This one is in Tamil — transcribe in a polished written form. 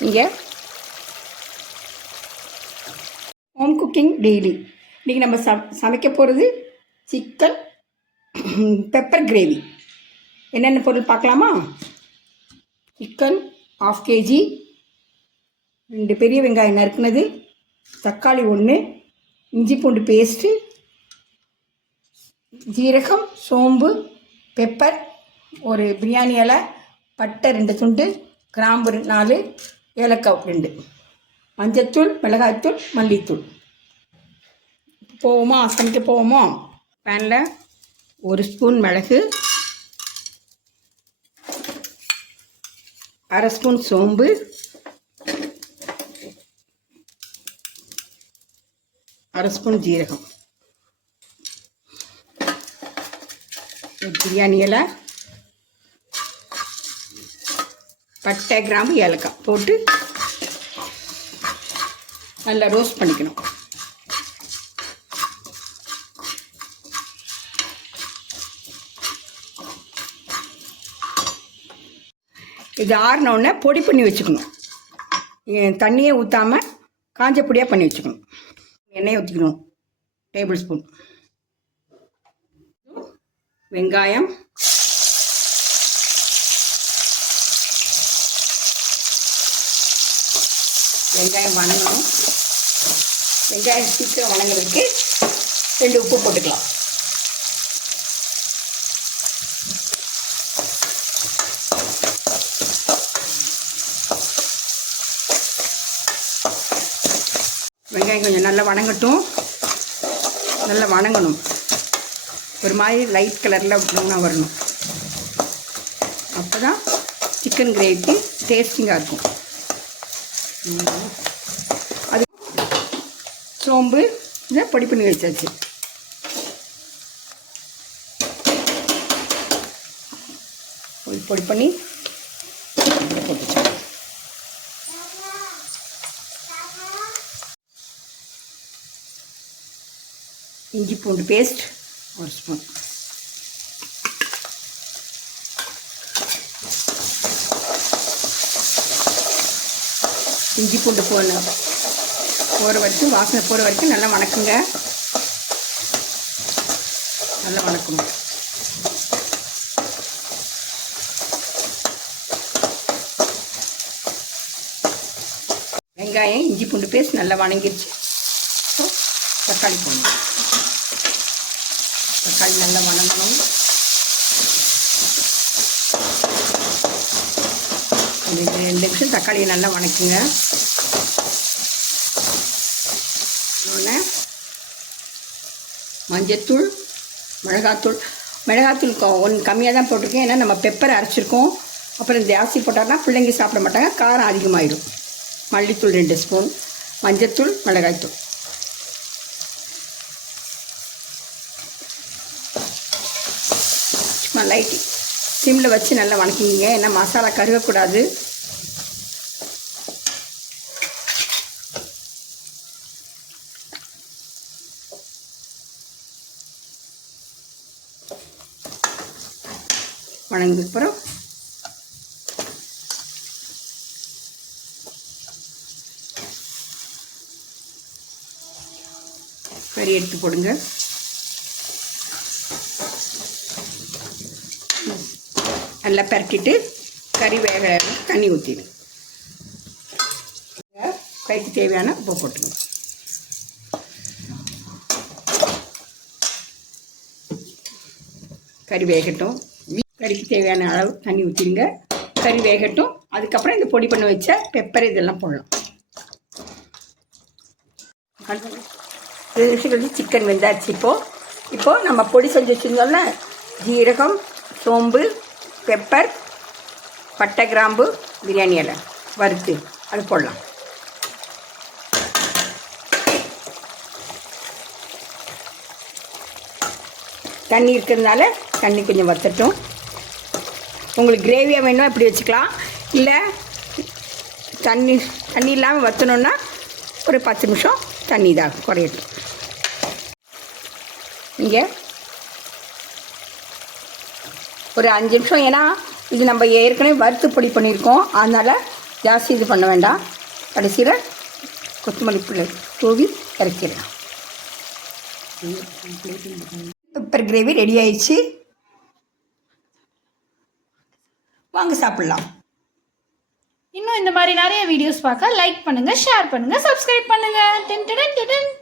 இங்கே ஹோம் குக்கிங் டெய்லி. இன்றைக்கி நம்ம சமைக்க போகிறது சிக்கன் பெப்பர் கிரேவி. என்னென்ன பொருள் பார்க்கலாமா? சிக்கன் 1/2 kg, 2 பெரிய வெங்காயம் நறுக்குனது, தக்காளி 1, இஞ்சி பூண்டு பேஸ்ட்டு, ஜீரகம், சோம்பு, பெப்பர், ஒரு பிரியாணி இலை, பட்டை 2 துண்டு, கிராம்பு 4, ஏலக்காய் 2, மஞ்சத்தூள், மிளகாய்த்தூள், மல்லித்தூள். போவோமா? சமைக்க போவோமா? பேனில் 1 ஸ்பூன் மிளகு, 1/2 ஸ்பூன் சோம்பு, 1/2 ஸ்பூன் ஜீரகம், பிரியாணி இலை, பட்டை, கிராம்பு, ஏலக்காய் போட்டு நல்லா ரோஸ்ட் பண்ணிக்கணும். இது ஆறினோடனே பொடி பண்ணி வச்சுக்கணும். தண்ணியே ஊற்றாமல் காஞ்ச பொடியாக பண்ணி வச்சுக்கணும். எண்ணெயை ஊற்றிக்கணும், டேபிள் ஸ்பூன். வெங்காயம், வெங்காயம் வணங்கணும். வெங்காயம் சீக்கிரம் வணங்குறதுக்கு 2 உப்பு போட்டுக்கலாம். வெங்காயம் கொஞ்சம் நல்லா வணங்கட்டும். நல்லா வணங்கணும். ஒரு மாதிரி லைட் கலரில் வரணும். அப்போ தான் சிக்கன் கிரேவிக்கு டேஸ்டிங்காக இருக்கும். அது சோம்பு இதை பொடி பண்ணி வச்சாச்சு. பொடி பண்ணி போட்டுச்சு. இஞ்சி பூண்டு பேஸ்ட் 1 ஸ்பூன், இஞ்சி பூண்டு போகிற வரைக்கும், வாசனை போகிற வரைக்கும் நல்லா வணக்குங்க. நல்லா வணக்கணும். வெங்காயம் இஞ்சி பூண்டு பேஸ்ட் நல்லா வணங்கிடுச்சு. தக்காளி போடணும். தக்காளி நல்லா வணங்கணும். ஒரு 2 நிமிஷம் தக்காளியை நல்லா வணக்குங்க. மஞ்சத்தூள், மிளகாத்தூள் 1 கம்மியாக தான் போட்டிருக்கேன். ஏன்னா நம்ம பெப்பர் அரைச்சிருக்கோம். அப்புறம் ஜாஸ்தி போட்டார்னா பிள்ளைங்க சாப்பிட மாட்டாங்க, காரம் அதிகமாகிடும். மல்லித்தூள் 2 ஸ்பூன், மஞ்சத்தூள், மிளகாய்த்தூள். சும்மா லைட்டு சிம்மில் வச்சு நல்லா வணக்கிங்க. ஏன்னா மசாலா கருகக்கூடாது. வணங்கினதுக்கப்புறம் கறி எடுத்து போடுங்க. நல்லா பரட்டிட்டு கறி வேக தண்ணி ஊற்றிடு. கறிக்கு தேவையான உப்பு போட்டுங்க. கறி வேகட்டும். கறிக்கு தேவையான அளவு தண்ணி ஊற்றிடுங்க. கறி வேகட்டும். அதுக்கப்புறம் இந்த பொடி பண்ணி வச்ச பெப்பர் இதெல்லாம் போடலாம். சிக்கன் வெந்தாச்சு. இப்போது நம்ம பொடி செஞ்சு வச்சுருந்தோம்ல, ஜீரகம், சோம்பு, பெப்பர், பட்டை, கிராம்பு, பிரியாணி இலை வறுத்து அது போடலாம். தண்ணி இருக்கிறதுனால தண்ணி கொஞ்சம் வற்றட்டும். உங்களுக்கு கிரேவியாக வேணும் இப்படி வச்சுக்கலாம். இல்லை தண்ணி இல்லாமல் வற்றணுன்னா ஒரு 10 நிமிஷம் தண்ணி தான் குறையட்டும். இங்கே ஒரு 5 நிமிஷம். ஏன்னா இது நம்ம ஏற்கனவே வறுத்து பொடி பண்ணியிருக்கோம். அதனால் ஜாஸ்தி இது பண்ண வேண்டாம். கடைசியில் கொத்தமல்லி பிள்ளை தூவி இறக்கிடலாம். பெப்பர் கிரேவி ரெடி ஆயிடுச்சு. வாங்க சாப்பிட்லாம். இன்னும் இந்த மாதிரி நிறைய வீடியோஸ் பார்க்க லைக் பண்ணுங்கள், ஷேர் பண்ணுங்கள், சப்ஸ்கிரைப் பண்ணுங்கள்.